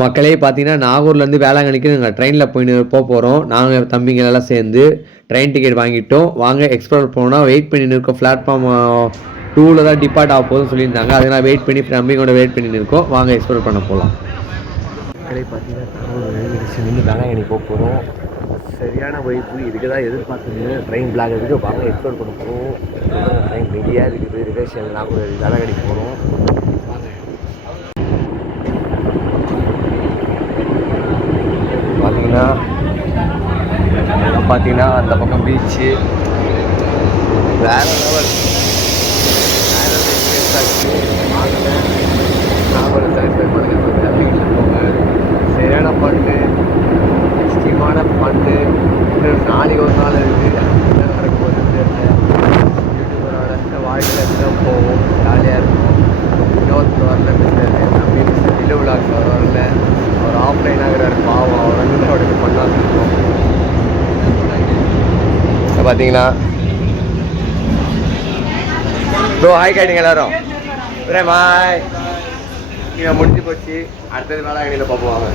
மக்களே பார்த்தீங்கன்னா நாகூர்லேருந்து வேளாங்கண்ணிக்கு நாங்கள் ட்ரெயினில் போகிறோம். நாங்கள் தம்பிங்களெல்லாம் சேர்ந்து ட்ரெயின் டிக்கெட் வாங்கிட்டோம். வாங்க எக்ஸ்ப்ளோர் போனால் வெயிட் பண்ணி இருக்கோம். பிளாட்ஃபார்ம் 2ல் தான் டிபார்ட் ஆக போகுதுன்னு சொல்லியிருந்தாங்க. அதனால் வெயிட் பண்ணி தம்பிங்களோட வெயிட் பண்ணி இருக்கோம். வாங்க எக்ஸ்ப்ளோர் பண்ண போகலாம். மக்களே பார்த்தீங்கன்னா நாகூர் ரயில்வே ஸ்டேஷன்லேருந்து வேளாங்கண்ணி போகிறோம். சரியான வைப்பு இதுக்கு தான் எதிர்பார்த்துங்க. ட்ரெயின் பிளாக் இருக்குது. வாங்க எக்ஸ்ப்ளோர் பண்ண போகிறோம். ட்ரெயின் ரெடியாக இருக்குது. ரிலேஷன் நாகூர் வேளாங்கண்ணிக்கு போகிறோம். பார்த்தீங்கன்னா அந்த பக்கம் பீச்சு வேற லெவல் சரியான பண்ணு எக்ஸ்ட்ரீமான பண்ணு. நாளைக்கு ஒரு நாள் இருக்குது. என்ன நடக்க போகுதுன்னு தெரியல. யூடியூபரோட வாழ்க்கையில் தான் போவோம். ஜாலியாக இருக்கும். இன்னொருத்தர் வரலன்னு தெரியல. நம்பி டிலு விளாக்ஸ் வரல. அவர் ஆஃப்லைன் ஆகிறாரு பாவம். அவர் வந்து அவருக்கு பண்ணாமல் இருக்கும். பார்த்தீங்கன்னா ப்ரோ ஹாய் காட்டிங்க எல்லாரும். பாய். இவன் முடிஞ்சு போச்சு. அடுத்தது வேளாங்கண்ணியில் பார்ப்போம்.